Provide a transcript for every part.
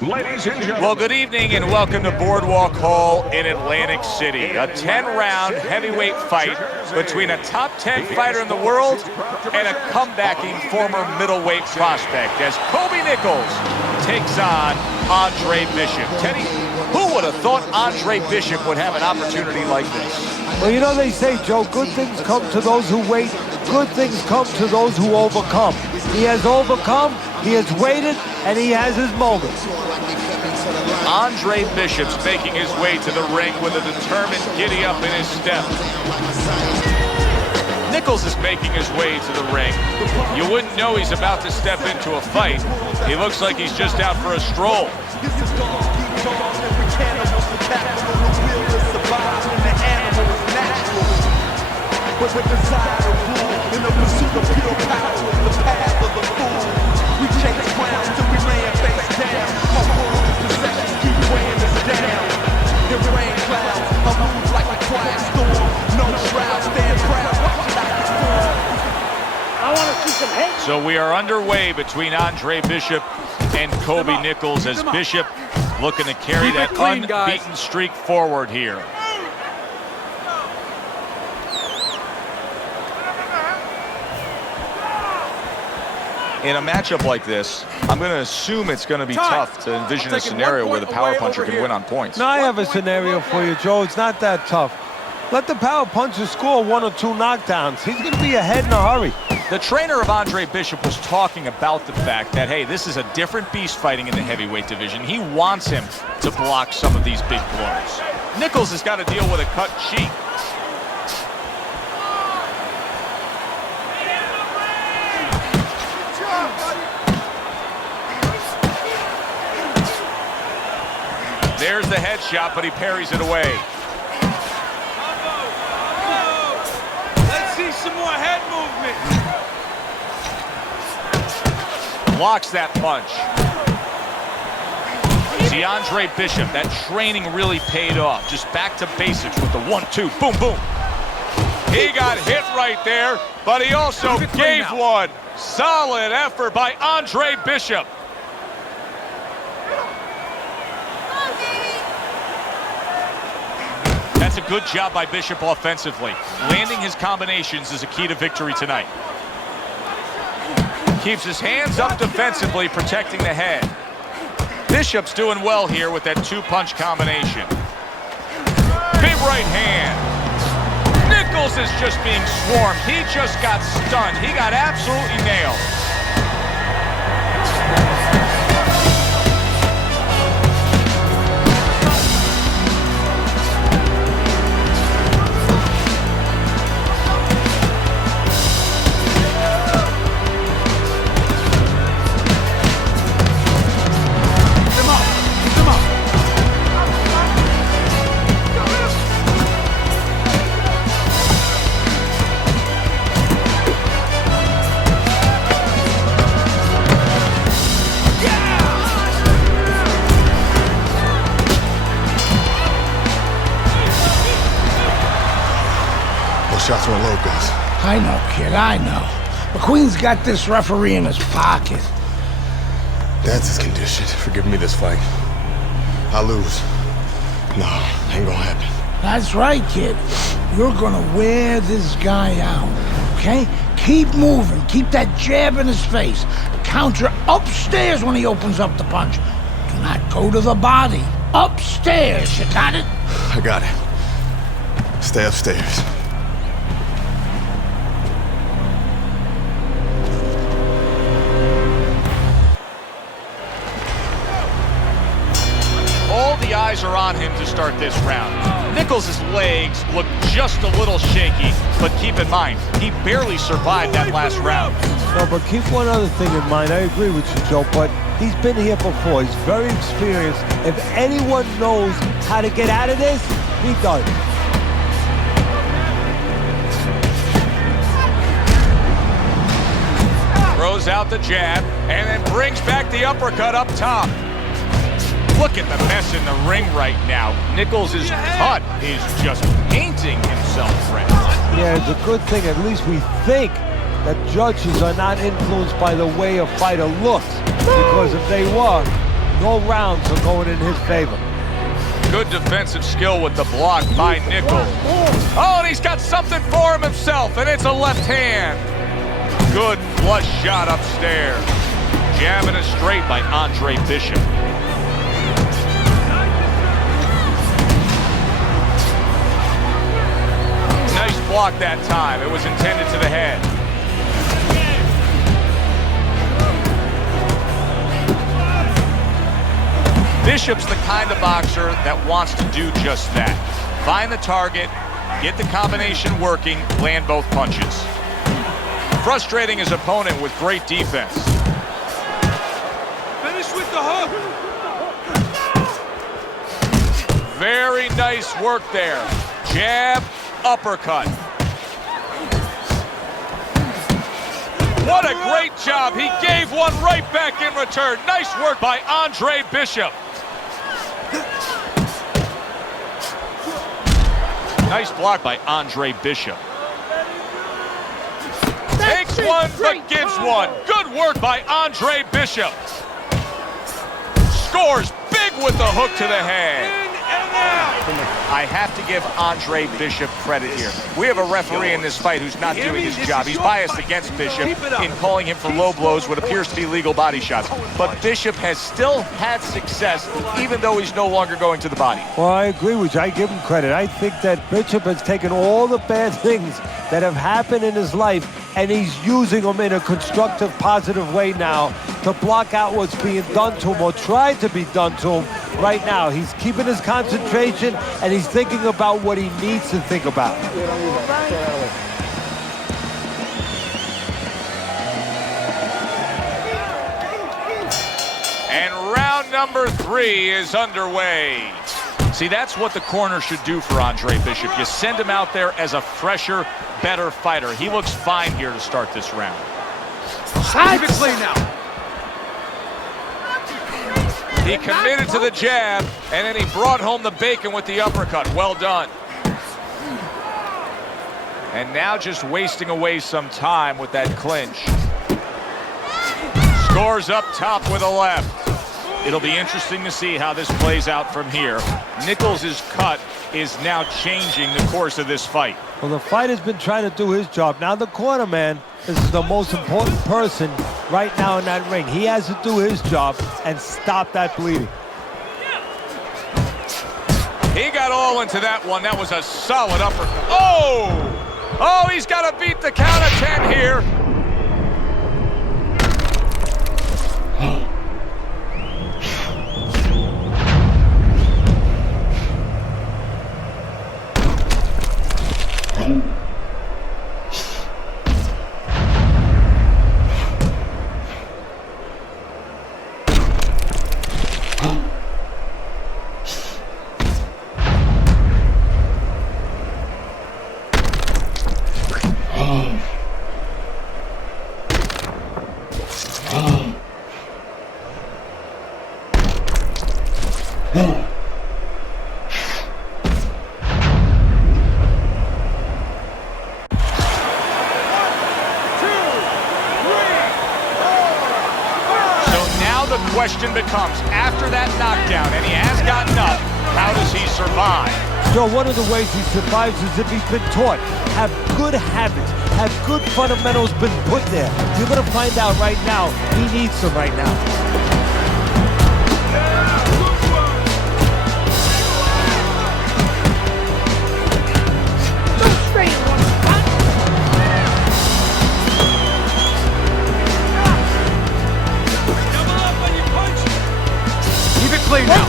Ladies and gentlemen. Well, good evening and welcome to Boardwalk Hall in Atlantic City. A 10-round heavyweight fight between a top 10 fighter in the world and a comebacking former middleweight prospect as Kobe Nichols takes on Andre Bishop. Teddy, who would have thought Andre Bishop would have an opportunity like this? Well, you know they say, Joe, good things come to those who wait. Good things come to those who overcome. He has overcome, he has waited, and he has his moments. Andre Bishop's making his way to the ring with a determined giddy-up in his step. Nichols is making his way to the ring. You wouldn't know he's about to step into a fight. He looks like he's just out for a stroll. With desire to rule in the pursuit of pure power, the path of the fool. We chase crowns till we land face down. My world is possession, keep weighing us down. In rain clouds, I move like a quiet storm. No shroud, stand proud, watch it like it's born. I want to see some hate. So we are underway between Andre Bishop and Kobe Nichols as Bishop looking to carry that unbeaten streak forward here. In a matchup like this, I'm going to assume it's going to be tough to envision a scenario where the power puncher can win on points. Now I have a scenario for you, Joe. It's not that tough. Let the power puncher score 1 or 2 knockdowns. He's going to be ahead in a hurry. The trainer of Andre Bishop was talking about the fact that, hey, this is a different beast fighting in the heavyweight division. He wants him to block some of these big blows. Nichols has got to deal with a cut cheek. There's the headshot, but he parries it away. Let's see some more head movement. Blocks that punch. See, Andre Bishop, that training really paid off. Just back to basics with the 1-2, boom, boom. He got hit right there, but he also gave one. Solid effort by Andre Bishop. That's a good job by Bishop offensively. Landing his combinations is a key to victory tonight. Keeps his hands up defensively, protecting the head. Bishop's doing well here with that 2-punch combination. Big right hand. Nichols is just being swarmed. He just got stunned. He got absolutely nailed. Shots were low, guys. I know, kid, I know. McQueen's got this referee in his pocket. That's his condition for giving me this fight. I lose. No, ain't gonna happen. That's right, kid. You're gonna wear this guy out, okay? Keep moving. Keep that jab in his face. Counter upstairs when he opens up the punch. Do not go to the body. Upstairs, you got it? I got it. Stay upstairs. All the eyes are on him to start this round. Nichols' legs look just a little shaky, but keep in mind, he barely survived that last round. No, but keep one other thing in mind. I agree with you, Joe, but he's been here before. He's very experienced. If anyone knows how to get out of this, he does. Throws out the jab, and then brings back the uppercut up top. Look at the mess in the ring right now. Nichols' cut is just painting himself red. Yeah, it's a good thing. At least we think that judges are not influenced by the way a fighter looks. Because if they were, No rounds are going in his favor. Good defensive skill with the block by Nichols. Oh, and he's got something for him himself, and it's a left hand. Good flush shot upstairs. Jamming it straight by Andre Bishop. Nice block that time. It was intended to the head. Bishop's the kind of boxer that wants to do just that. Find the target, get the combination working, land both punches. Frustrating his opponent with great defense. Finish with the hook. Very nice work there. Jab, uppercut. What a great job. He gave one right back in return. Nice work by Andre Bishop. Nice block by Andre Bishop. Takes one, but gives one. Good work by Andre Bishop. Scores big with the hook to the head. I have to give Andre Bishop credit here. We have a referee in this fight who's not doing his job. He's biased against Bishop in calling him for low blows, what appears to be legal body shots. But Bishop has still had success, even though he's no longer going to the body. Well, I agree with you. I give him credit. I think that Bishop has taken all the bad things that have happened in his life, and he's using them in a constructive, positive way now to block out what's being done to him or tried to be done to him. Right now, he's keeping his concentration, and he's thinking about what he needs to think about. And round number 3 is underway. See, that's what the corner should do for Andre Bishop. You send him out there as a fresher, better fighter. He looks fine here to start this round. Keep it clean now. He committed to the jab, and then he brought home the bacon with the uppercut. Well done. And now just wasting away some time with that clinch. Scores up top with a left. It'll be interesting to see how this plays out from here. Nichols' cut is now changing the course of this fight. Well, the fighter's been trying to do his job. Now the corner man, this is the most important person right now in that ring. He has to do his job and stop that bleeding. He got all into that one. That was a solid uppercut. Oh! Oh, he's got to beat the count of 10 here. Question becomes, after that knockdown, and he has gotten up, how does he survive? Joe, one of the ways he survives is if he's been taught. Have good habits, have good fundamentals been put there. You're going to find out right now, he needs them right now. Now.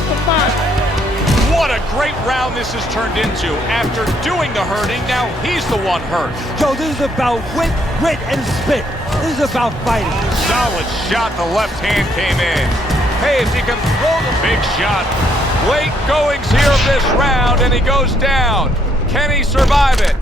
What a great round this has turned into. After doing the hurting, now he's the one hurt. Joe, this is about wit, grit, and spit. This is about fighting. Solid shot. The left hand came in. Hey, if you can throw the big shot. Late goings here of this round, and he goes down. Can he survive it?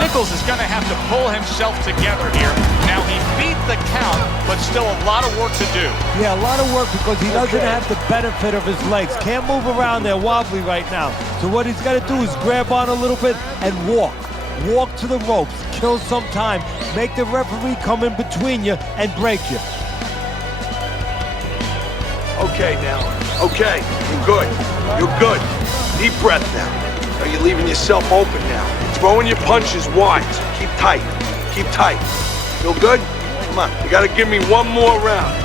Nichols is going to have to pull himself together here. Now, he beat still a lot of work to do. Yeah, a lot of work because he doesn't have the benefit of his legs. Can't move around there wobbly right now. So what he's got to do is grab on a little bit and walk. Walk to the ropes, kill some time, make the referee come in between you and break you. Okay now. Okay, you're good. You're good. Deep breath now. Now you're leaving yourself open now. You're throwing your punches wide, so keep tight. Keep tight. Feel good? Come on, you gotta give me one more round.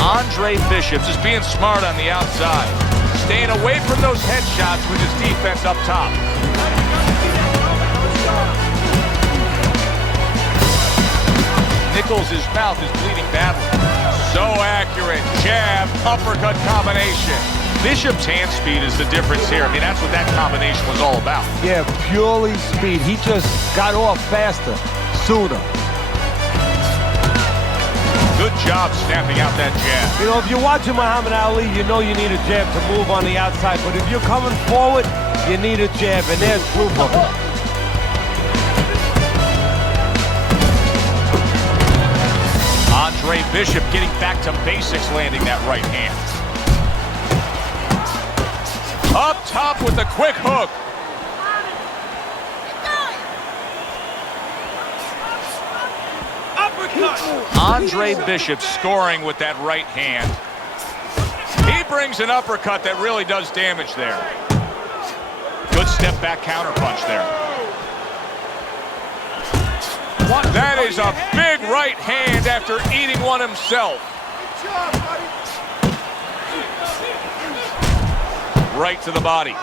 Andre Bishop just being smart on the outside. Staying away from those headshots with his defense up top. Nichols' mouth is bleeding badly. So accurate. Jab, uppercut combination. Bishop's hand speed is the difference here. I mean, that's what that combination was all about. Yeah, purely speed. He just got off faster, sooner. Good job snapping out that jab. You know, if you're watching Muhammad Ali, you know you need a jab to move on the outside. But if you're coming forward, you need a jab, and there's proof of it. Andre Bishop getting back to basics, landing that right hand. Up top with a quick hook. Andre Bishop scoring with that right hand. He brings an uppercut that really does damage there. Good step back counterpunch there. That is a big right hand after eating one himself. Right to the body.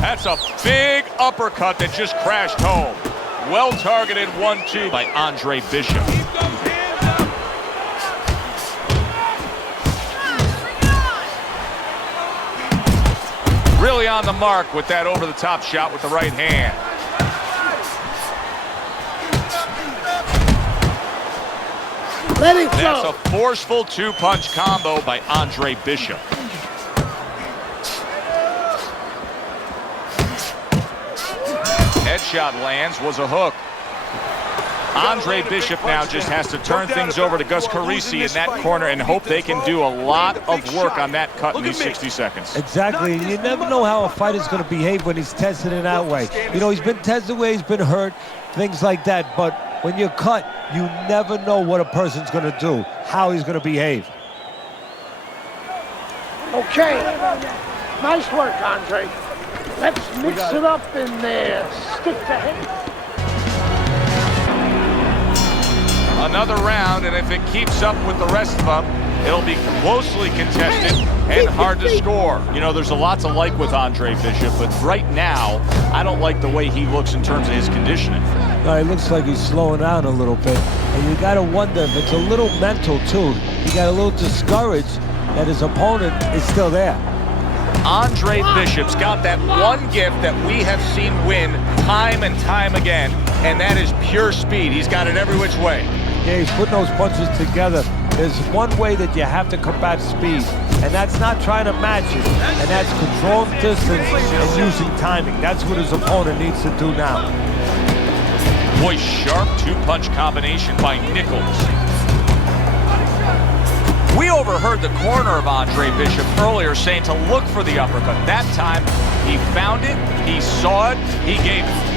That's a big uppercut that just crashed home. Well-targeted 1-2 by Andre Bishop. Really on the mark with that over-the-top shot with the right hand. Let it go. That's a forceful two-punch combo by Andre Bishop. Headshot lands, was a hook. Andre Bishop now just has to turn things over to Gus Carisi in that corner and hope they can do a lot of work on that cut in these 60 seconds. Exactly. You never know how a fighter's going to behave when he's tested in that way. You know, he's been tested where he's been hurt, things like that. But when you're cut, you never know what a person's going to do, how he's going to behave. Okay. Nice work, Andre. Let's mix it up in there. Stick the head. Another round, and if it keeps up with the rest of them, it'll be closely contested and hard to score. You know, there's a lot to like with Andre Bishop, but right now, I don't like the way he looks in terms of his conditioning. No, he looks like he's slowing down a little bit. And you got to wonder if it's a little mental, too. He got a little discouraged that his opponent is still there. Andre Bishop's got that one gift that we have seen win time and time again, and that is pure speed. He's got it every which way. Yeah, he's putting those punches together. There's one way that you have to combat speed, and that's not trying to match it, and that's controlling distance and using timing. That's what his opponent needs to do now. Boy, sharp two-punch combination by Nichols. We overheard the corner of Andre Bishop earlier saying to look for the uppercut. That time, he found it, he saw it, he gave it.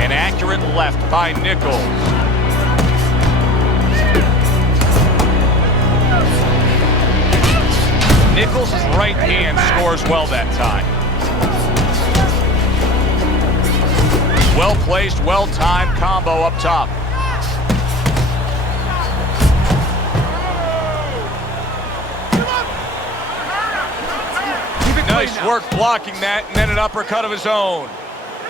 An accurate left by Nichols. Nichols' right hand scores well that time. Well-placed, well-timed combo up top. Nice work blocking that, and then an uppercut of his own.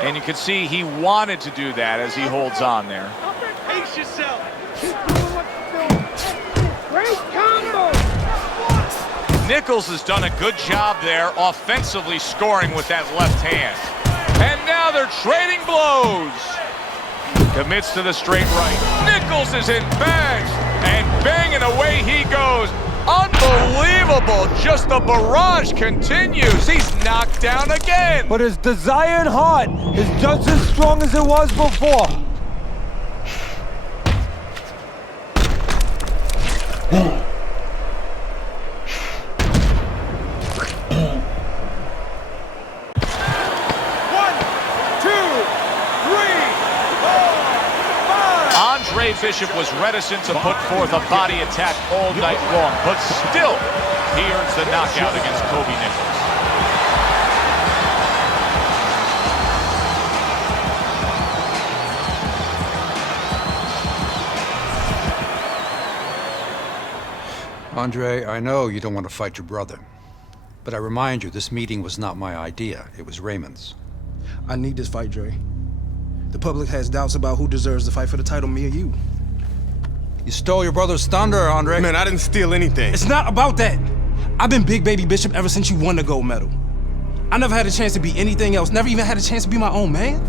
And you can see he wanted to do that as he holds on there. Pace yourself. Great combo. Nichols has done a good job there offensively scoring with that left hand. And now they're trading blows. Commits to the straight right. Nichols is in bags, and banging away he goes. Unbelievable. Just the barrage continues. He's knocked down again. But his desire and heart is just as strong as it was before. Andre Bishop was reticent to put forth a body attack all night long, but still, he earns the knockout against Kobe Nichols. Andre, I know you don't want to fight your brother, but I remind you, this meeting was not my idea. It was Raymond's. I need this fight, Dre. The public has doubts about who deserves the fight for the title, me or you. You stole your brother's thunder, Andre. Man, I didn't steal anything. It's not about that. I've been Big Baby Bishop ever since you won the gold medal. I never had a chance to be anything else, never even had a chance to be my own man.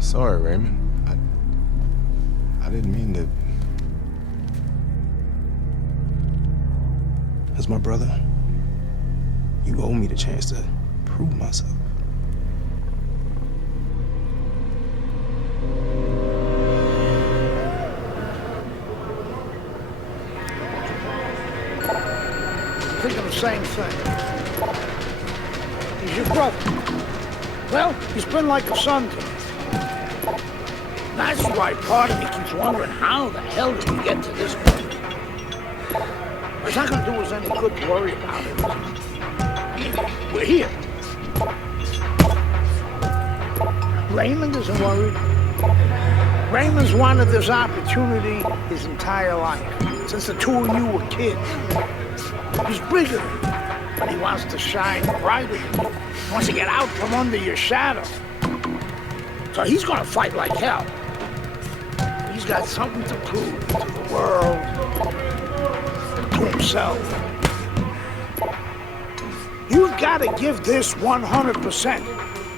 Sorry, Raymond. I didn't mean to. As my brother, you owe me the chance to prove myself. Thinking the same thing. He's your brother. Well, he's been like a son to me. That's why part of me keeps wondering how the hell did we get to this point? It's not gonna do us any good to worry about it. I mean, we're here. Raymond isn't worried. Raymond's wanted this opportunity his entire life, since the two of you were kids. He's bigger than you, but he wants to shine brighter than you. He wants to get out from under your shadow. So he's gonna fight like hell. He's got something to prove to the world, to himself. You've got to give this 100%.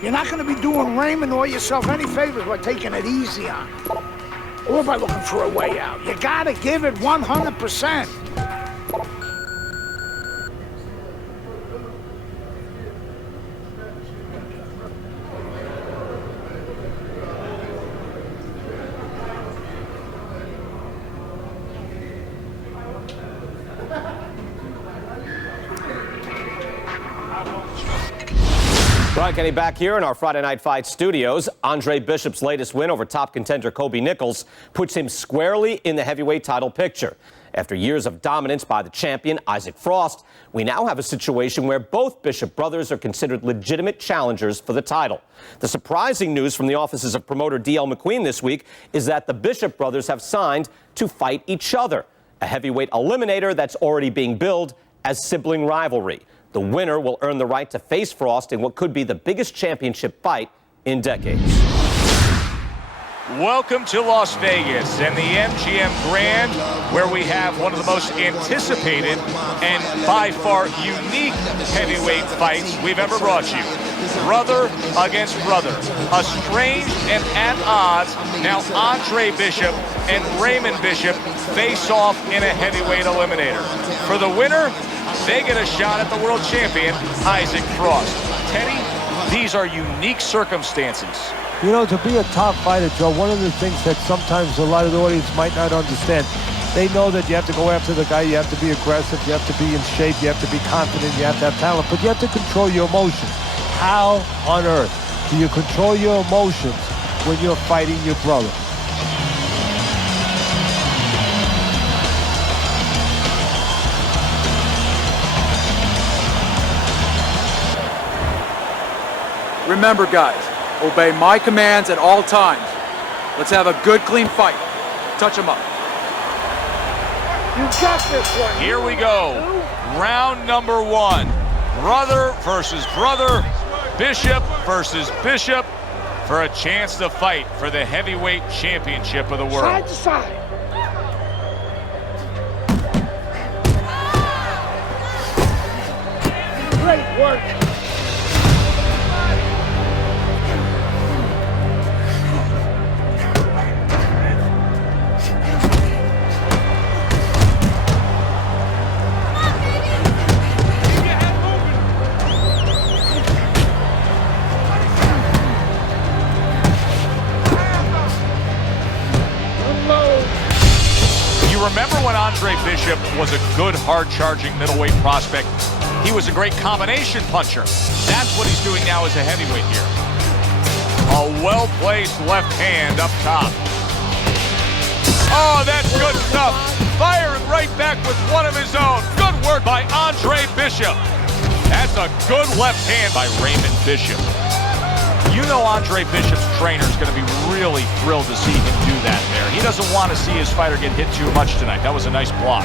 You're not gonna be doing Raymond or yourself any favors by taking it easy on him, or by looking for a way out. You gotta give it 100%. Brian Kenny back here in our Friday Night Fight studios. Andre Bishop's latest win over top contender Kobe Nichols puts him squarely in the heavyweight title picture. After years of dominance by the champion, Isaac Frost, we now have a situation where both Bishop brothers are considered legitimate challengers for the title. The surprising news from the offices of promoter D.L. McQueen this week is that the Bishop brothers have signed to fight each other, a heavyweight eliminator that's already being billed as sibling rivalry. The winner will earn the right to face Frost in what could be the biggest championship fight in decades. Welcome to Las Vegas and the MGM Grand, where we have one of the most anticipated and by far unique heavyweight fights we've ever brought you. Brother against brother, estranged and at odds. Now Andre Bishop and Raymond Bishop face off in a heavyweight eliminator. For the winner, they get a shot at the world champion, Isaac Frost. Teddy, these are unique circumstances. You know, to be a top fighter, Joe, one of the things that sometimes a lot of the audience might not understand, they know that you have to go after the guy, you have to be aggressive, you have to be in shape, you have to be confident, you have to have talent, but you have to control your emotions. How on earth do you control your emotions when you're fighting your brother? Remember, guys, obey my commands at all times. Let's have a good, clean fight. Touch him up. You got this one. Here we go. Round number one. Brother versus brother. Bishop versus Bishop for a chance to fight for the heavyweight championship of the world. Side to side. Great work. remember when Andre Bishop was a good, hard-charging middleweight prospect? He was a great combination puncher. That's what he's doing now as a heavyweight here. A well-placed left hand up top. Oh, that's good stuff. Firing right back with one of his own. Good work by Andre Bishop. That's a good left hand by Raymond Bishop. You know Andre Bishop's trainer is going to be really thrilled to see him do that there. He doesn't want to see his fighter get hit too much tonight. That was a nice block.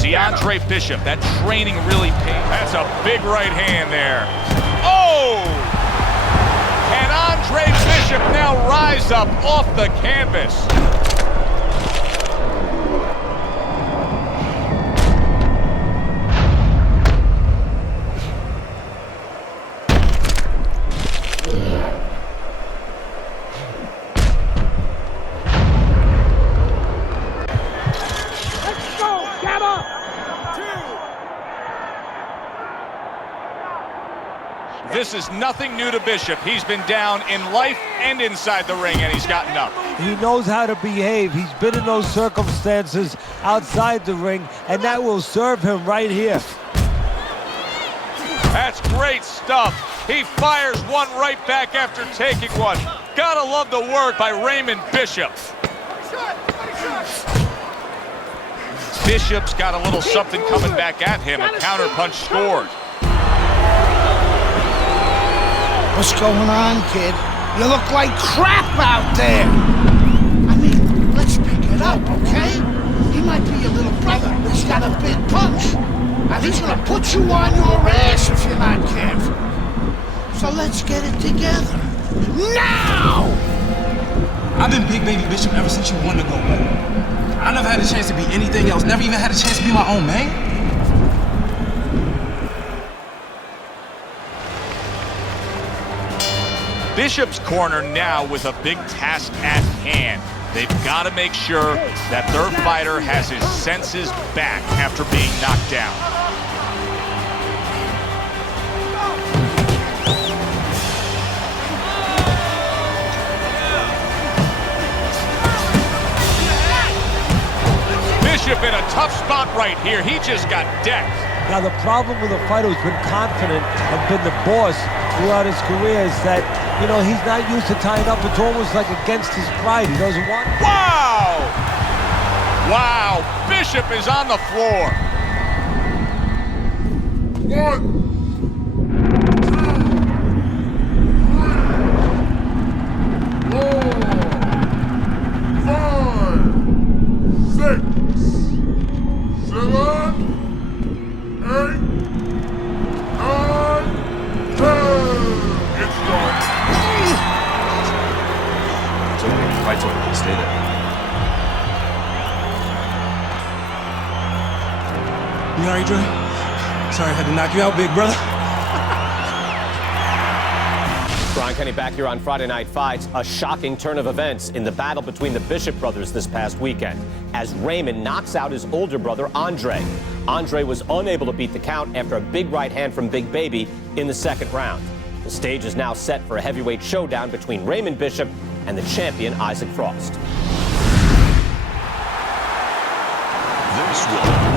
See Andre Bishop, that training really paid. That's a big right hand there. Oh! Can Andre Bishop now rise up off the canvas? This is nothing new to Bishop. He's been down in life and inside the ring, and he's gotten up. He knows how to behave. He's been in those circumstances outside the ring, and that will serve him right here. That's great stuff. He fires one right back after taking one. Gotta love the work by Raymond Bishop. Bishop's got a little something coming back at him. A counterpunch scored. What's going on, kid? You look like crap out there. I mean, let's pick it up, okay? He might be your little brother, but he's got a big punch. And he's gonna put you on your ass if you're not careful. So let's get it together. Now! I've been Big Baby Bishop ever since you won the gold medal. I never had a chance to be anything else. Never even had a chance to be my own man. Bishop's corner now with a big task at hand. They've got to make sure that their fighter has his senses back after being knocked down. Bishop in a tough spot right here. He just got decked. Now, the problem with a fighter who's been confident and been the boss throughout his career is that, you know, he's not used to tying up. It's almost like against his pride. He doesn't want... Wow! Wow! Bishop is on the floor. 1, Stay there. You alright, Dre? Sorry I had to knock you out, big brother. Brian Kenny back here on Friday Night Fights. A shocking turn of events in the battle between the Bishop brothers this past weekend as Raymond knocks out his older brother, Andre. Andre was unable to beat the count after a big right hand from Big Baby in the second round. The stage is now set for a heavyweight showdown between Raymond Bishop and the champion, Isaac Frost.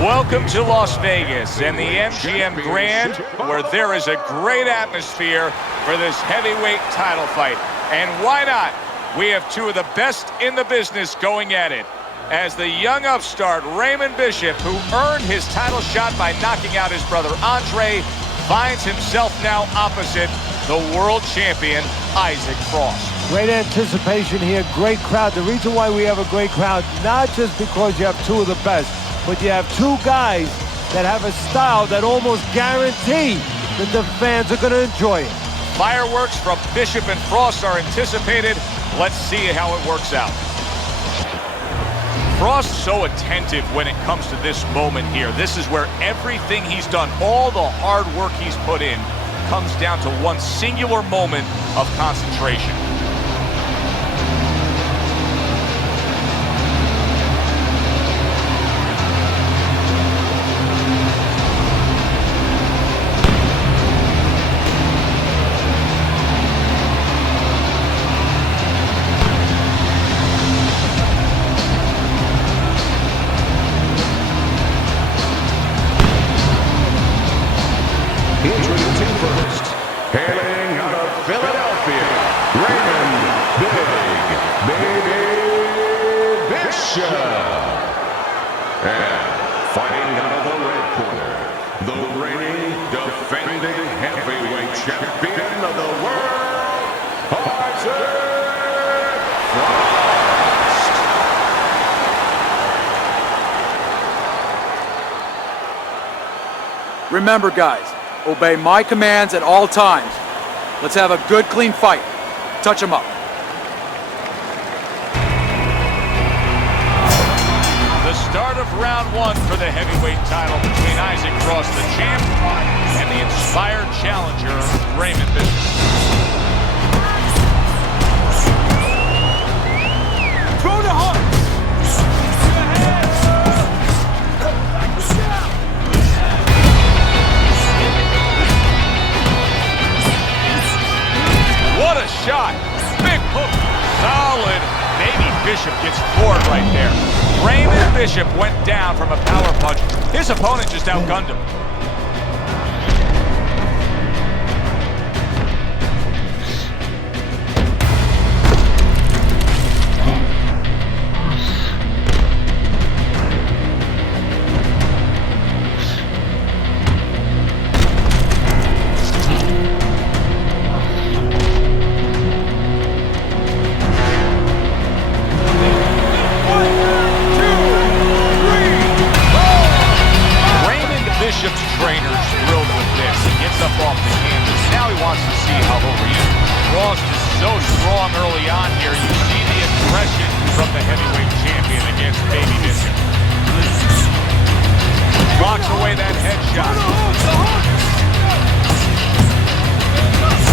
Welcome to Las Vegas and the MGM Grand, where there is a great atmosphere for this heavyweight title fight. And why not? We have two of the best in the business going at it. As the young upstart, Raymond Bishop, who earned his title shot by knocking out his brother Andre, finds himself now opposite the world champion, Isaac Frost. Great anticipation here, great crowd. The reason why we have a great crowd, not just because you have two of the best, but you have two guys that have a style that almost guarantee that the fans are going to enjoy it. Fireworks from Bishop and Frost are anticipated. Let's see how it works out. Frost so attentive when it comes to this moment here. This is where everything he's done, all the hard work he's put in, comes down to one singular moment of concentration. Raymond Big Baby Bishop. And fighting out of the red corner, the reigning, defending heavyweight champion of the world, Isaac. Remember, guys, obey my commands at all times. Let's have a good, clean fight. Touch him up. The start of round one for the heavyweight title between Isaac Cross, the champ, and the inspired challenger, Raymond Bishop. Throw the heart! What a shot! Big hook. Solid. Maybe Bishop gets floored right there. Raymond Bishop went down from a power punch. His opponent just outgunned him. Bishop's trainer's thrilled with this. He gets up off the canvas. Now he wants to see how he'll react. Cross is so strong early on here. You see the aggression from the heavyweight champion against Baby Bishop. Blocks away that headshot.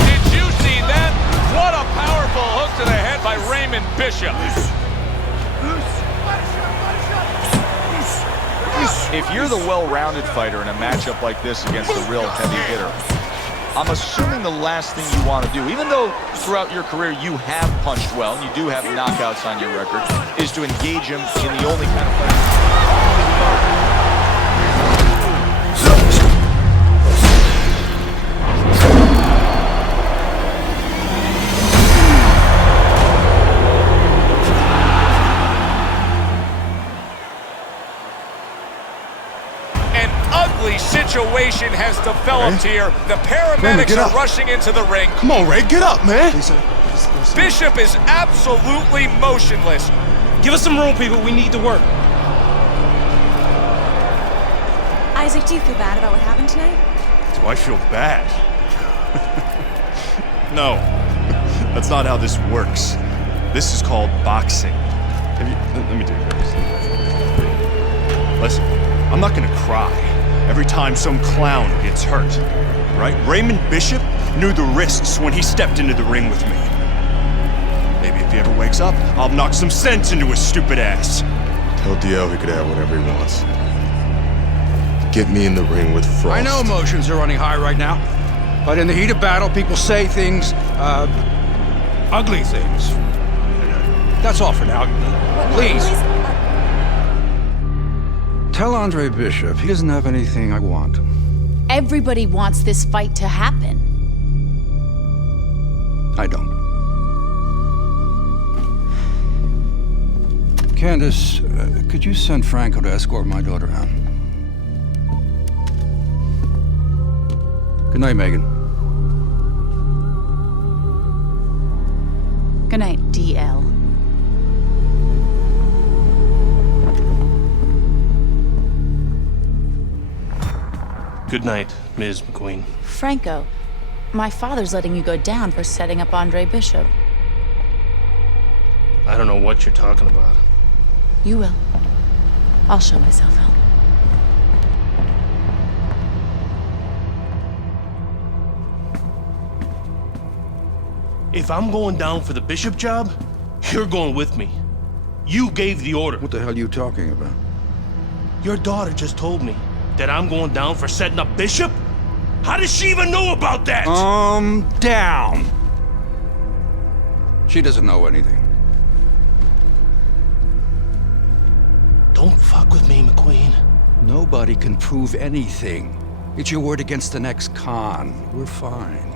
Did you see that? What a powerful hook to the head by Raymond Bishop. If you're the well-rounded fighter in a matchup like this against a real heavy hitter, I'm assuming the last thing you want to do, even though throughout your career you have punched well and you do have knockouts on your record, is to engage him in the only kind of fight. Situation has developed here. The paramedics are rushing into the ring. Come on, Ray, get up, man. Bishop is absolutely motionless. Give us some room, people. We need to work. Isaac, do you feel bad about what happened tonight? Do I feel bad? No, that's not how this works. This is called boxing. Let me do this. Listen, I'm not gonna cry every time some clown gets hurt, right? Raymond Bishop knew the risks when he stepped into the ring with me. Maybe if he ever wakes up, I'll knock some sense into his stupid ass. Tell DL he could have whatever he wants. Get me in the ring with Frost. I know emotions are running high right now, but in the heat of battle, people say things, ugly things. That's all for now. Please. Tell Andre Bishop he doesn't have anything I want. Everybody wants this fight to happen. I don't. Candace, could you send Franco to escort my daughter out? Good night, Megan. Good night, DL. Good night, Ms. McQueen. Franco, my father's letting you go down for setting up Andre Bishop. I don't know what you're talking about. You will. I'll show myself out. If I'm going down for the Bishop job, you're going with me. You gave the order. What the hell are you talking about? Your daughter just told me that I'm going down for setting up Bishop? How does she even know about that? Down. She doesn't know anything. Don't fuck with me, McQueen. Nobody can prove anything. It's your word against the next con. We're fine.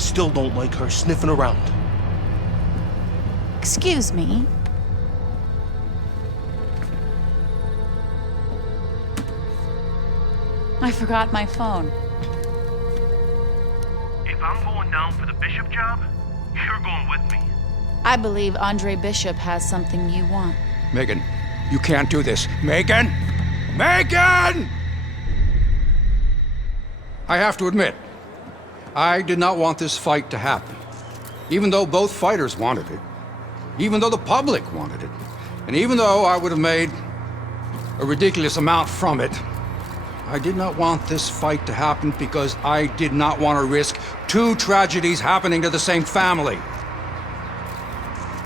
Still don't like her sniffing around. Excuse me. I forgot my phone. If I'm going down for the Bishop job, you're going with me. I believe Andre Bishop has something you want. Megan, you can't do this. Megan! Megan! I have to admit, I did not want this fight to happen. Even though both fighters wanted it. Even though the public wanted it. And even though I would have made a ridiculous amount from it, I did not want this fight to happen because I did not want to risk two tragedies happening to the same family.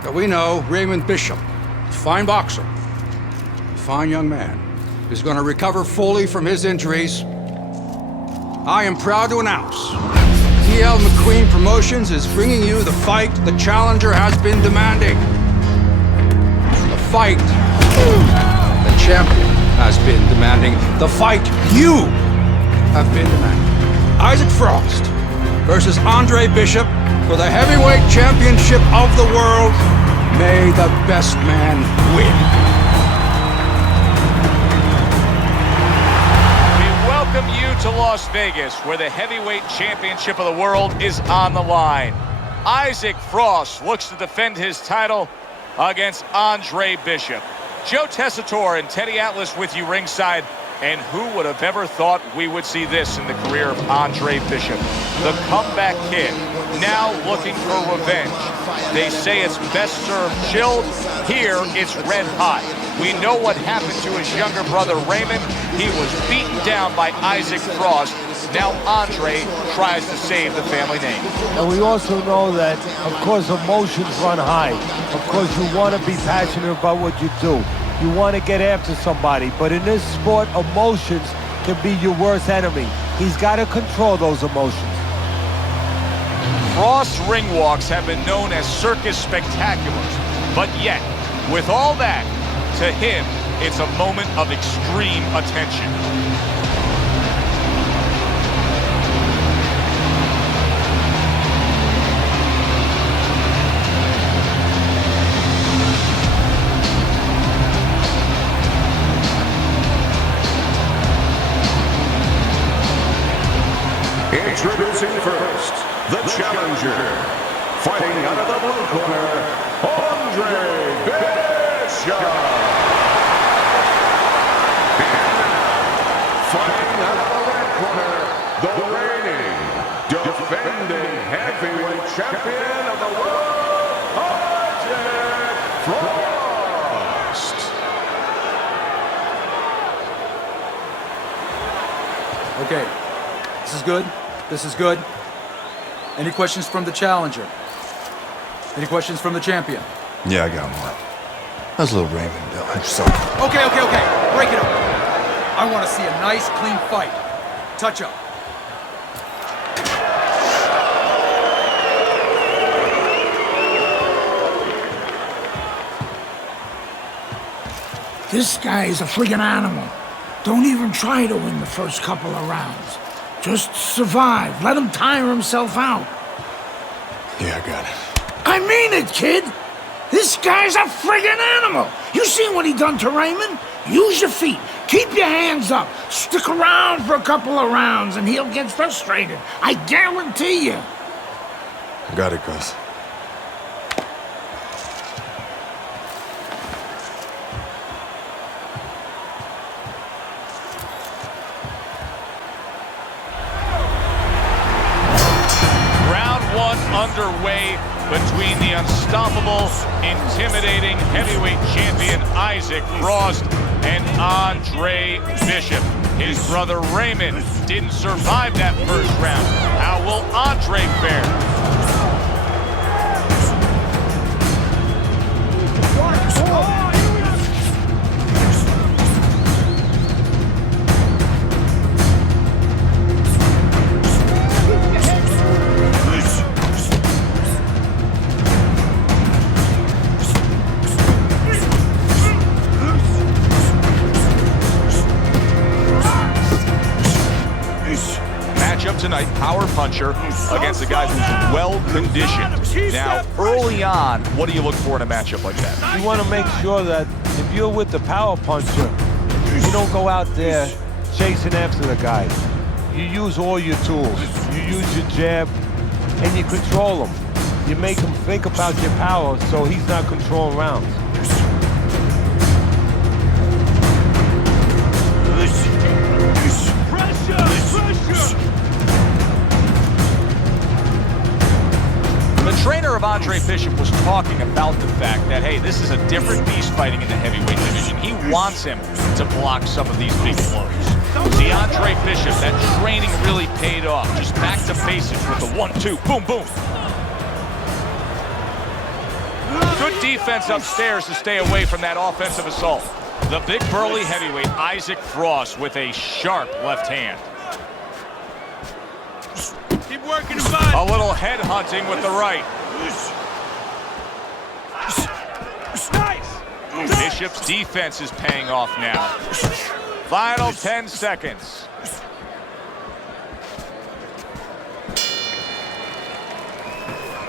But we know Raymond Bishop, a fine boxer, a fine young man, is going to recover fully from his injuries. I am proud to announce E.L. McQueen Promotions is bringing you the fight the challenger has been demanding. The fight the champion has been demanding. The fight you have been demanding. Isaac Frost versus Andre Bishop for the heavyweight championship of the world. May the best man win. We welcome you to Las Vegas, where the heavyweight championship of the world is on the line. Isaac Frost looks to defend his title against Andre Bishop. Joe Tessitore and Teddy Atlas with you ringside. And who would have ever thought we would see this in the career of Andre Bishop? The comeback kid, now looking for revenge. They say it's best served chilled. Here, it's red hot. We know what happened to his younger brother, Raymond. He was beaten down by Isaac Frost. Now Andre tries to save the family name. And we also know that, of course, emotions run high. Of course, you want to be passionate about what you do. You want to get after somebody. But in this sport, emotions can be your worst enemy. He's got to control those emotions. Frost's ring walks have been known as circus spectaculars. But yet, with all that, to him, it's a moment of extreme attention. Introducing first, the challenger, fighting out of the blue corner, Andre Bishop. And now, fighting out of the red corner, the reigning, defending heavyweight champion of the world, Isaac Frost. Okay, this is good. This is good. Any questions from the challenger? Any questions from the champion? Yeah, I got one. How's little Raymond doing? So... Okay. Break it up. I want to see a nice, clean fight. Touch up. This guy is a friggin' animal. Don't even try to win the first couple of rounds. Just survive. Let him tire himself out. Yeah, I got it. I mean it, kid. This guy's a friggin' animal. You seen what he done to Raymond? Use your feet. Keep your hands up. Stick around for a couple of rounds and he'll get frustrated. I guarantee you. Got it, Gus. Underway between the unstoppable, intimidating heavyweight champion Isaac Frost and Andre Bishop. His brother Raymond didn't survive that first round. How will Andre fare? Tonight, power puncher against a guy who's well-conditioned. Now, early on, what do you look for in a matchup like that? You want to make sure that if you're with the power puncher, you don't go out there chasing after the guy. You use all your tools. You use your jab, and you control him. You make him think about your power so he's not controlling rounds. The trainer of Andre Bishop was talking about the fact that, hey, this is a different beast fighting in the heavyweight division. He wants him to block some of these big blows. See, Andre Bishop, that training really paid off. Just back to basics with the 1-2, boom, boom. Good defense upstairs to stay away from that offensive assault. The big burly heavyweight, Isaac Frost, with a sharp left hand. Keep working the body. A little head hunting with the right. Nice. Bishop's defense is paying off now. Final 10 seconds.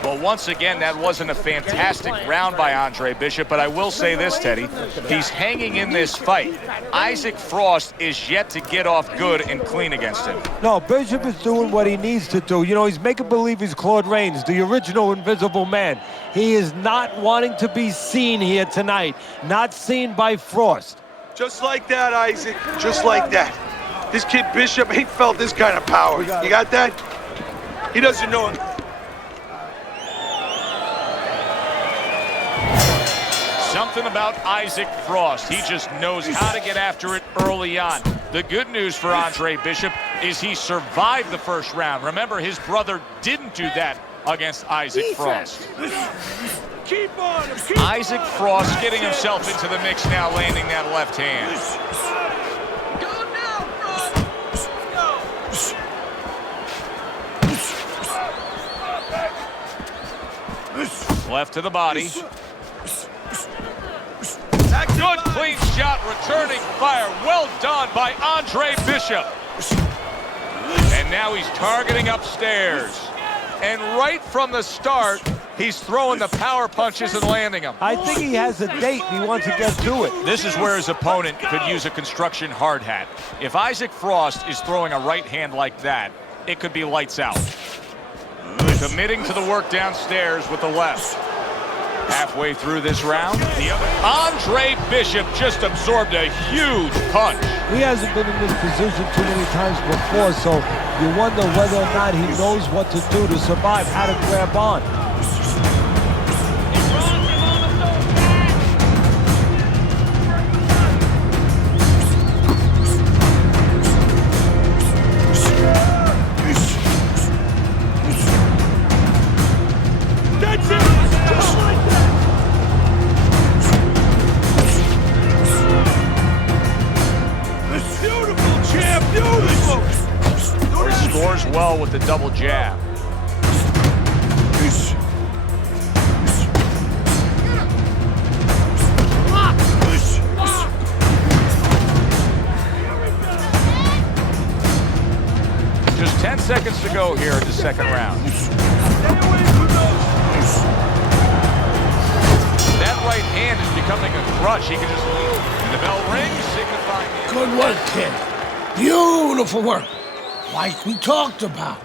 Well, once again, that wasn't a fantastic round by Andre Bishop, but I will say this, Teddy. He's hanging in this fight. Isaac Frost is yet to get off good and clean against him. No, Bishop is doing what he needs to do. You know, he's making believe he's Claude Rains, the original Invisible Man. He is not wanting to be seen here tonight, not seen by Frost. Just like that, Isaac. Just like that. This kid Bishop ain't felt this kind of power. You got that? He doesn't know it. Something about Isaac Frost. He just knows how to get after it early on. The good news for Andre Bishop is he survived the first round. Remember, his brother didn't do that against Isaac Frost. Keep on him. Isaac Frost getting himself into the mix now, landing that left hand. Go now, Frost. Left to the body. Good clean shot, returning fire. Well done by Andre Bishop. And now he's targeting upstairs. And right from the start, he's throwing the power punches and landing them. I think he has a date and he wants to get to it. This is where his opponent could use a construction hard hat. If Isaac Frost is throwing a right hand like that, it could be lights out. Committing to the work downstairs with the left. Halfway through this round, the other. Andre Bishop just absorbed a huge punch. He hasn't been in this position too many times before, so you wonder whether or not he knows what to do to survive, how to grab on. That's it. Just like that. Beautiful, champ. Beautiful. Scores well with the double jab. Just 10 seconds to go here in the second round. That right hand is becoming a crutch. He can just leave. And the bell rings, signifying. Good work, kid. Beautiful work. Like we talked about.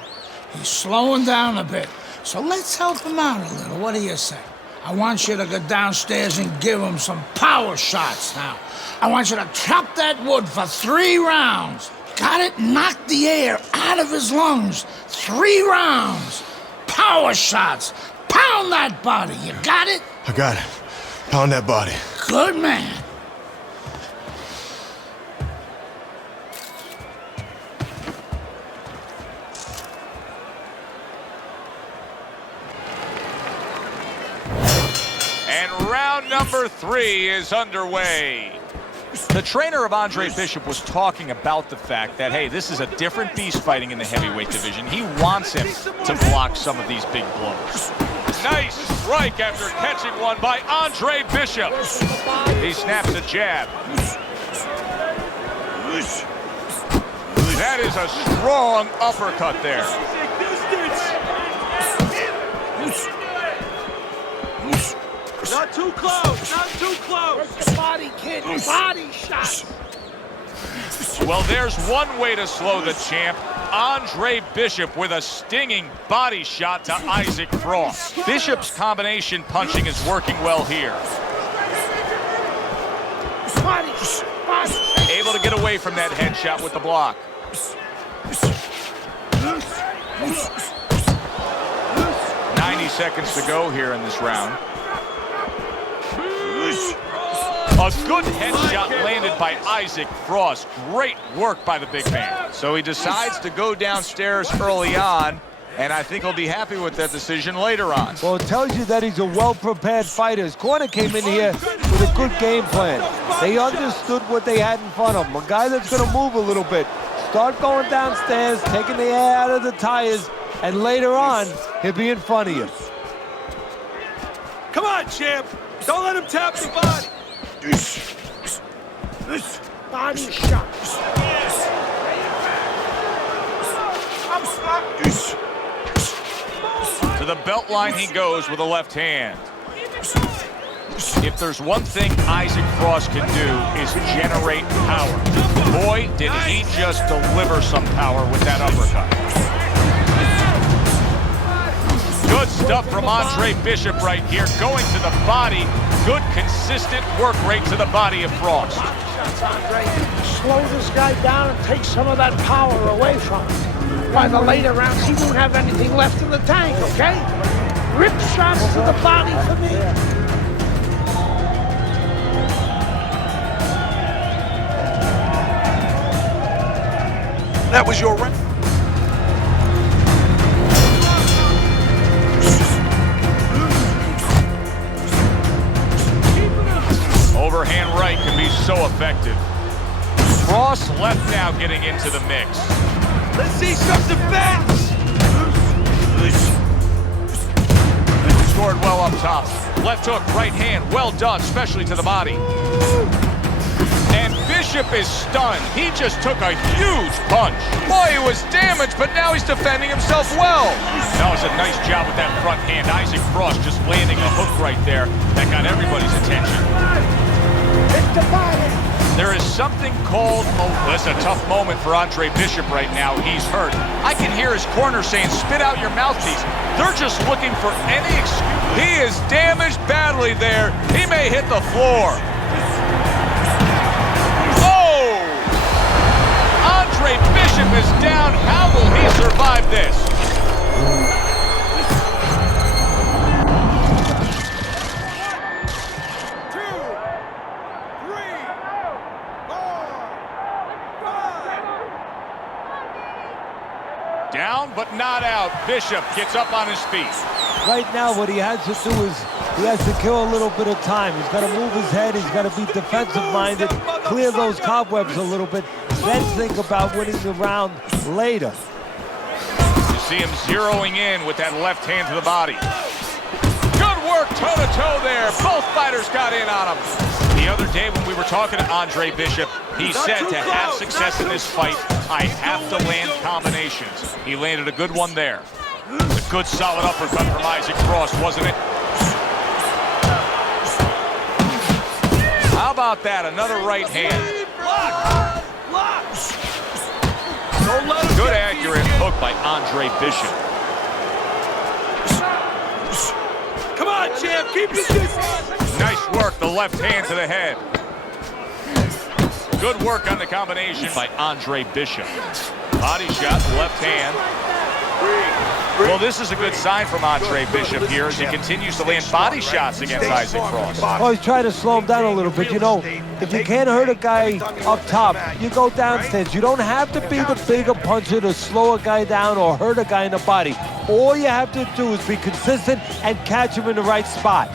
He's slowing down a bit. So let's help him out a little. What do you say? I want you to go downstairs and give him some power shots now. I want you to chop that wood for 3 rounds. Got it? Knock the air out of his lungs. 3 rounds. Power shots. Pound that body. You got it? I got it. Pound that body. Good man. And round number 3 is underway. The trainer of Andre Bishop was talking about the fact that, hey, this is a different beast fighting in the heavyweight division. He wants him to block some of these big blows. Nice strike after catching one by Andre Bishop. He snaps a jab. That is a strong uppercut there. Not too close, not too close. Body, kid, body shot. Well, there's one way to slow the champ. Andre Bishop with a stinging body shot to Isaac Frost. Bishop's combination punching is working well here. Able to get away from that headshot with the block. 90 seconds to go here in this round. A good headshot landed by Isaac Frost. Great work by the big man. So he decides to go downstairs early on, and I think he'll be happy with that decision later on. Well, it tells you that he's a well-prepared fighter. His corner came in here with a good game plan. They understood what they had in front of him. A guy that's going to move a little bit. Start going downstairs, taking the air out of the tires, and later on, he'll be in front of you. Come on, champ. Don't let him tap the body. Body shot. To the belt line he goes with a left hand. If there's one thing Isaac Frost can do is generate power. Boy, did he just deliver some power with that uppercut. Good stuff from Andre Bishop right here, going to the body. Good, consistent work rate to the body of Frost. Slow this guy down and take some of that power away from him. By the later rounds, he won't have anything left in the tank, okay? Rip shots to the body for me. That was your round. Overhand right can be so effective. Frost left now getting into the mix. Let's see some defense. Scored well up top. Left hook, right hand, well done, especially to the body. And Bishop is stunned. He just took a huge punch. Boy, he was damaged, but now he's defending himself well. That was a nice job with that front hand. Isaac Frost just landing a hook right there. That got everybody's attention. There is something called, that's a tough moment for Andre Bishop right now. He's hurt. I can hear his corner saying, spit out your mouthpiece. They're just looking for any excuse. He is damaged badly there. He may hit the floor. Oh! Andre Bishop is down. How will he survive this? Down, but not out. Bishop gets up on his feet. Right now, what he has to do is he has to kill a little bit of time. He's got to move his head. He's got to be defensive-minded, clear those cobwebs a little bit, then think about winning the round later. You see him zeroing in with that left hand to the body. Good work toe-to-toe there. Both fighters got in on him. The other day when we were talking to Andre Bishop, he said to have success in this fight, I have to land combinations. He landed a good one there. A good solid uppercut from Isaac Frost, wasn't it? How about that? Another right hand. Good accurate hook by Andre Bishop. Come on, champ, keep your distance. Nice work, the left hand to the head. Good work on the combination by Andre Bishop. Body shot, left hand. Well, this is a good sign from Andre Bishop here as he continues to land body shots against Isaac Frost. Well, he's trying to slow him down a little bit. You know, if you can't hurt a guy up top, you go downstairs. You don't have to be the bigger puncher to slow a guy down or hurt a guy in the body. All you have to do is be consistent and catch him in the right spot.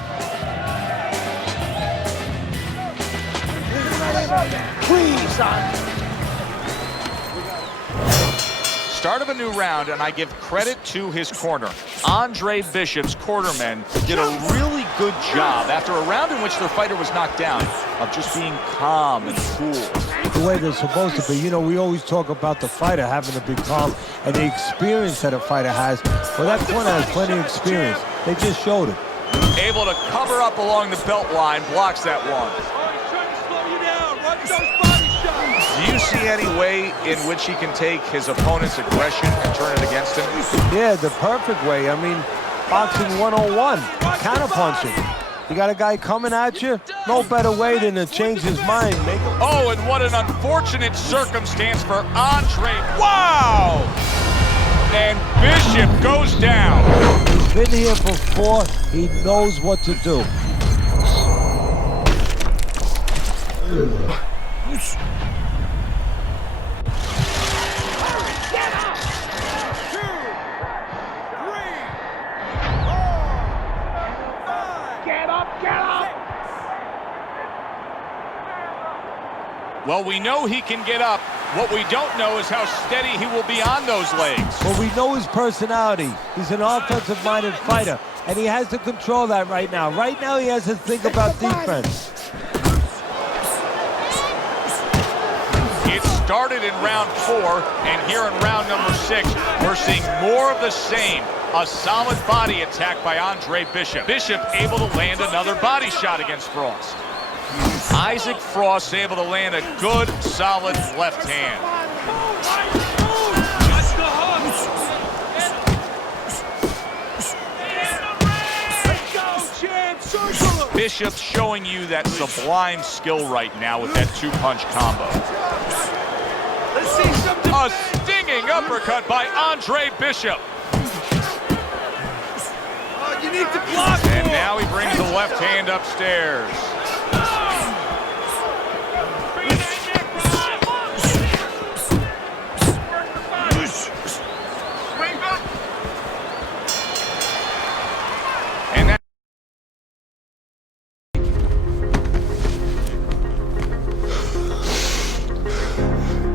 Please, Start of a new round, and I give credit to his corner. Andre Bishop's cornermen did a really good job after a round in which their fighter was knocked down of just being calm and cool. the way they're supposed to be. You know, we always talk about the fighter having to be calm and the experience that a fighter has. Well, that corner has plenty of experience. They just showed it. Able to cover up along the belt line, blocks that one. Do you see any way in which he can take his opponent's aggression and turn it against him? Yeah, the perfect way. I mean, boxing 101, counterpunching. You got a guy coming at you, no better way than to change his mind. Oh, and what an unfortunate circumstance for Andre. Wow! And Bishop goes down. He's been here before. He knows what to do. Well, we know he can get up. What we don't know is how steady he will be on those legs. Well, we know his personality. He's an offensive-minded fighter, and he has to control that right now. Right now, he has to think about defense. It started in round 4, and here in round number 6, we're seeing more of the same. A solid body attack by Andre Bishop. Bishop able to land another body shot against Frost. Isaac Frost able to land a good, solid left hand. Bishop showing you that sublime skill right now with that 2-punch combo. A stinging uppercut by Andre Bishop. You need to block. And now he brings the left hand upstairs.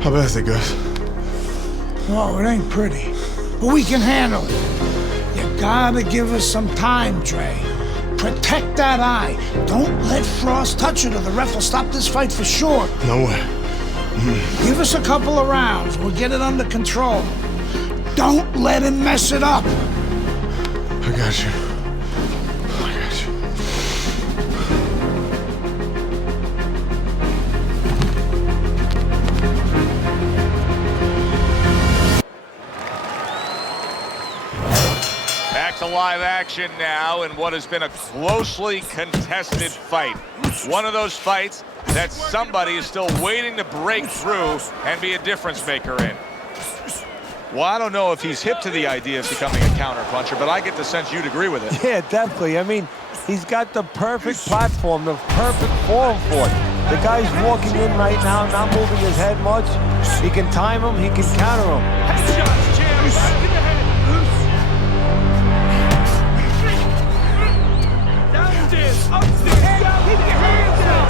How bad is it, Gus? Oh, it ain't pretty. But we can handle it. You gotta give us some time, Trey. Protect that eye. Don't let Frost touch it or the ref will stop this fight for sure. No way. Give us a couple of rounds. We'll get it under control. Don't let him mess it up. I got you. I got you. Back to live action now in what has been a closely contested fight. One of those fights that somebody is still waiting to break through and be a difference maker in. Well, I don't know if he's hip to the idea of becoming a counterpuncher, but I get the sense you'd agree with it. Yeah, definitely. I mean, he's got the perfect platform, the perfect form for it. The guy's walking in right now, not moving his head much. He can time him, he can counter him. Headshots, Jam. Back to the head. Downstairs, upstairs, down. Keep your hands down.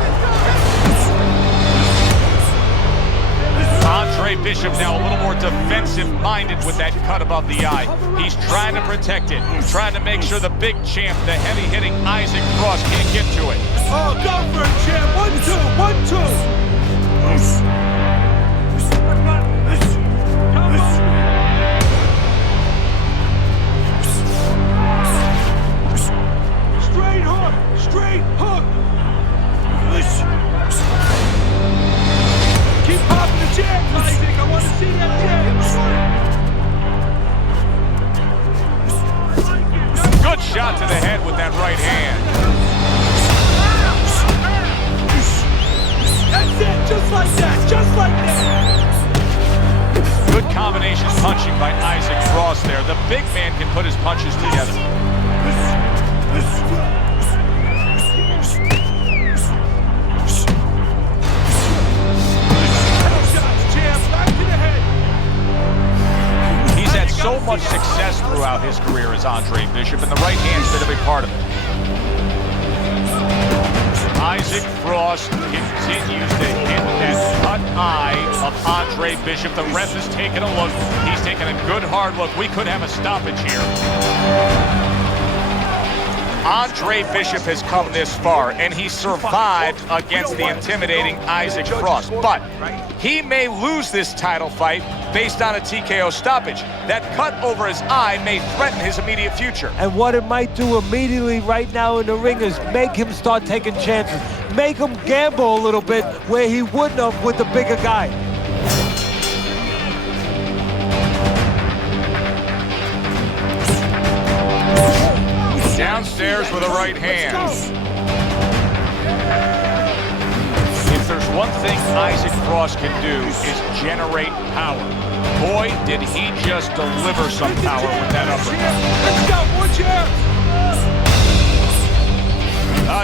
Andre Bishop now a little more defensive-minded with that cut above the eye. He's trying to protect it, trying to make sure the big champ, the heavy-hitting Isaac Frost, can't get to it. Oh, go for it, champ. 1-2, 1-2. Straight hook, straight hook. Keep popping the jab, Isaac. I want to see that jab. Good shot to the head with that right hand. That's it, just like that, just like that. Good combination punching by Isaac Frost there. The big man can put his punches together. He's had so much success throughout his career as Andre Bishop, and the right hand's been a big part of it. Isaac Frost continues to hit that cut eye of Andre Bishop. The ref is taking a look. He's taking a good hard look. We could have a stoppage here. Andre Bishop has come this far, and he survived against the intimidating Isaac Frost. But he may lose this title fight based on a TKO stoppage. That cut over his eye may threaten his immediate future. And what it might do immediately right now in the ring is make him start taking chances. Make him gamble a little bit where he wouldn't have with the bigger guy. Downstairs with a right hand. If there's one thing Isaac Frost can do is generate power. Boy, did he just deliver some power with that uppercut. Let's go, one chair.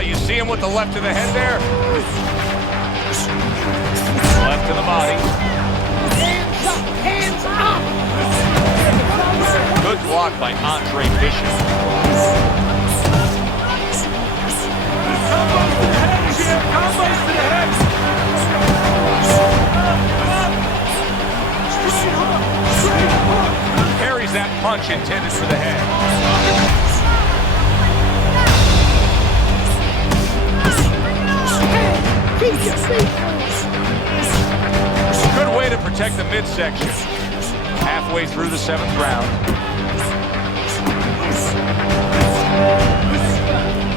You see him with the left to the head there? Left to the body. Hands up! Hands up! Good block by Andre Bishop. Combos to the head, Jim. Combos to the head. Straight hook. Straight hook. Parries that punch intended for the head. Good way to protect the midsection. Halfway through the 7th round.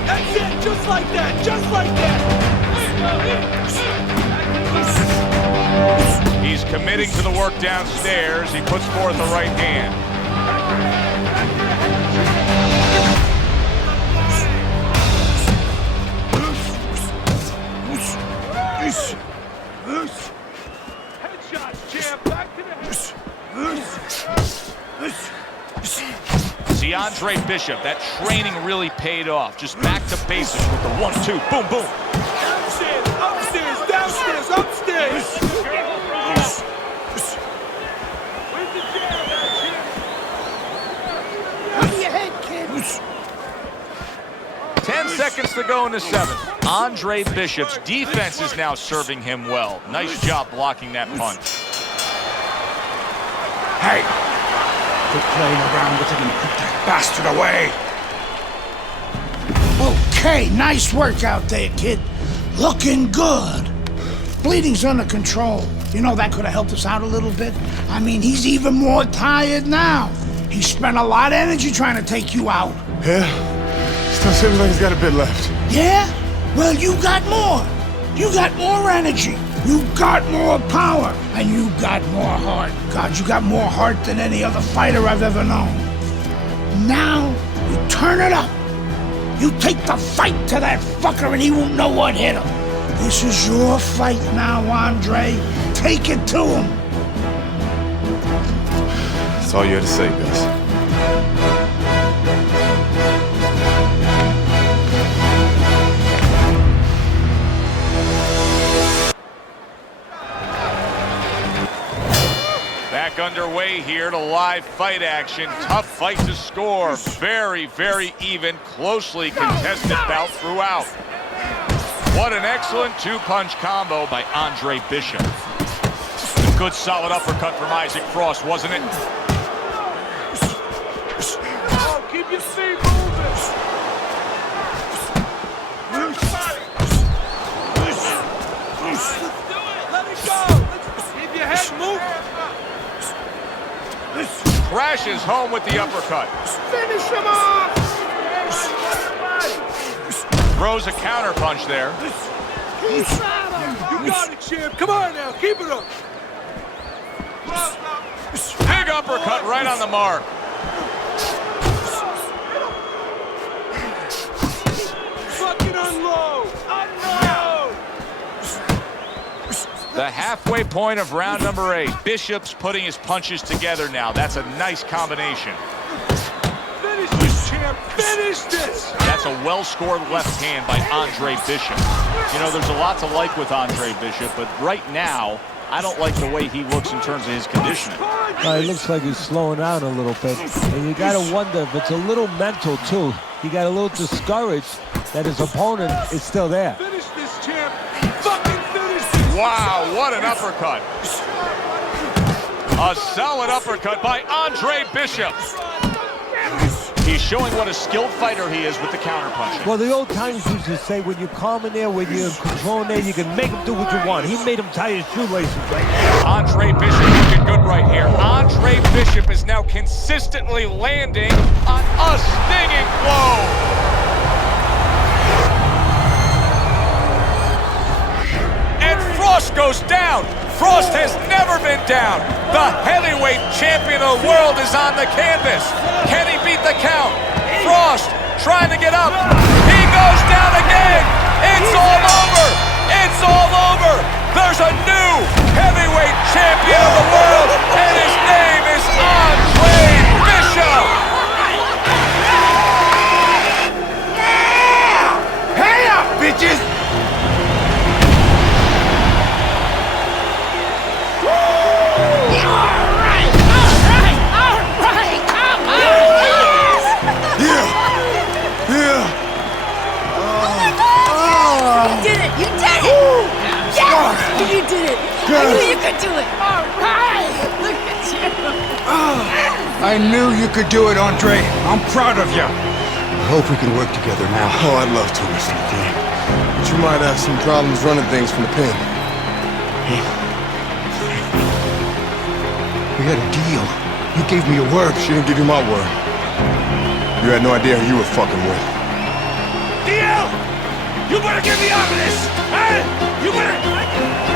That's it, just like that, just like that. He's committing to the work downstairs. He puts forth the right hand. Headshots, champ, back to the head. See, Andre Bishop, that training really paid off. Just back to basics with the 1-2, boom, boom. Downstairs, upstairs, downstairs, upstairs. Where's the jab, champ? Out of your head, kid. 10 seconds to go in the 7th. Andre Bishop's defense is now serving him well. Nice job blocking that punch. Hey! Quit playing around with it and put that bastard away. Okay, nice work out there, kid. Looking good. Bleeding's under control. You know, that could have helped us out a little bit. I mean, he's even more tired now. He spent a lot of energy trying to take you out. Yeah? Still seems like he's got a bit left. Yeah? Well, you got more. You got more energy. You got more power. And you got more heart. God, you got more heart than any other fighter I've ever known. Now, you turn it up. You take the fight to that fucker and he won't know what hit him. This is your fight now, Andre. Take it to him. That's all you had to say, Gus. Back underway here to live fight action. Tough fight to score. Very, very even, closely contested bout throughout. What an excellent 2-punch combo by Andre Bishop. A good solid uppercut from Isaac Frost, wasn't it? Oh, keep your feet moving. Let's do it. Let it go. Let's keep your head moving. Crashes home with the uppercut. Finish him off. Throws a counter punch there. You got it, champ. Come on now. Keep it up. Big uppercut right on the mark. Fucking unload. Unload. The halfway point of round number 8. Bishop's putting his punches together now. That's a nice combination. Finish this, champ. Finish this. That's a well-scored left hand by Andre Bishop. You know, there's a lot to like with Andre Bishop, but right now, I don't like the way he looks in terms of his conditioning. It looks like he's slowing down a little bit. And you got to wonder if it's a little mental, too. He got a little discouraged that his opponent is still there. Finish this, champ. Fucking finish this. Wow, what an uppercut. A solid uppercut by Andre Bishop. He's showing what a skilled fighter he is with the counterpunching. Well, the old timers used to say when you're calm in there, when you're controlling there, you can make him do what you want. He made him tie his shoelaces right now. Andre Bishop looking good right here. Andre Bishop is now consistently landing on a stinging blow. And Frost goes down. Frost has never been down. The heavyweight champion of the world is on the canvas. Can he beat the count? Frost trying to get up. He goes down again. It's all over. It's all over. There's a new heavyweight champion of the world, and his name is Andre Bishop. Hey up, bitches! You did it! I knew you could do it! All right! Look at you! I knew you could do it, Andre. I'm proud of you. I hope we can work together now. Oh, I'd love to, Mr. McLean. But you might have some problems running things from the pen. We had a deal. You gave me your word. She didn't give you my word. You had no idea who you were fucking with. DL! You better get me out of this! Hey! You better...